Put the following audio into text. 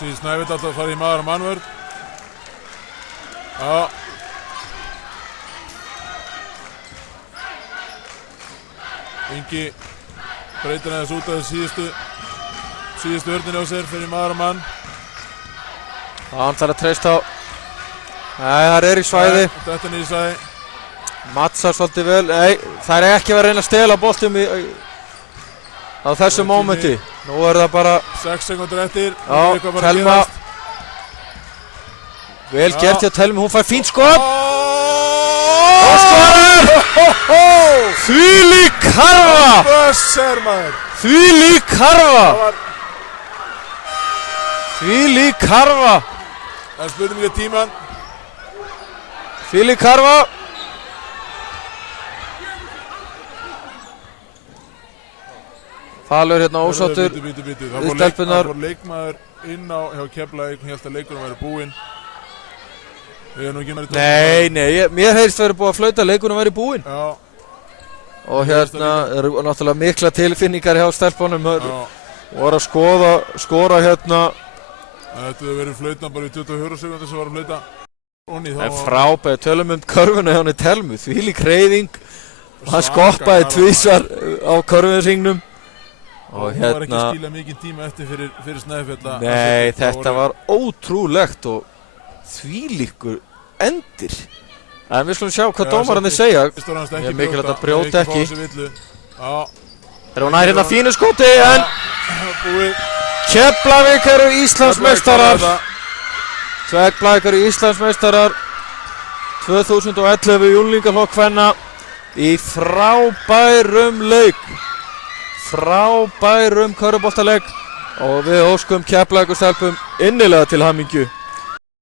Síðan Snæfell alltaf að fara í maður og mannvörð. Já. Ingi breytir aðeins út af síðustu vörninni á sér fyrir maður og mann. Hann þarf að treysta á. Nei, það er í svæði. Þetta er nýði svæði. Matsar svolítið vel. Nei, það er ekki verið að reyna að stela boltum á þessu mómenti. Nú er það bara 6 sekúndur eftir. Já, Thelma. Vel gert hjá Thelmu, hún fær fínt skot. Og skorar! Þvílík karfa! Bösser maður! Þvílík karfa! Þvílík karfa! Það er spurning í tíman. Þvílík karfa! Falur hérna ósáttur við stelpunar. Það fór leikmaður inn á hjá Keflavík, hún hélt að leikurinn væri búinn. Nei, mér heyrst verið búið að flauta, leikurinn væri búinn. Já. Og hérna eru náttúrulega mikla tilfinningar hjá stelpunum. Voru að skora hérna. Þetta hefur verið flautna bara í 24 sekúndur sem var að flauta. Það er frábæð, tölum körfuna hjá henni Thelmu, þvílík hreyfing. Hann skoppaði tvísvar á körfuhringnum. Og hún var ekki að skila mikið tíma eftir fyrir Snæfell. Nei, þetta var ótrúlegt og þvílíkur endir. En við skulum sjá hvað dómararnir segja. Ég er mikilvægt að brjóta ekki. Hún nær hérna fínu skoti en Keflavík eru Íslandsmeistarar. Keflavík eru Íslandsmeistarar 2011 unglingahlokk kvenna í frábærum leik. Frábærum körfuboltaleik og við óskum Keflavíkur stelpum innilega til hamingju.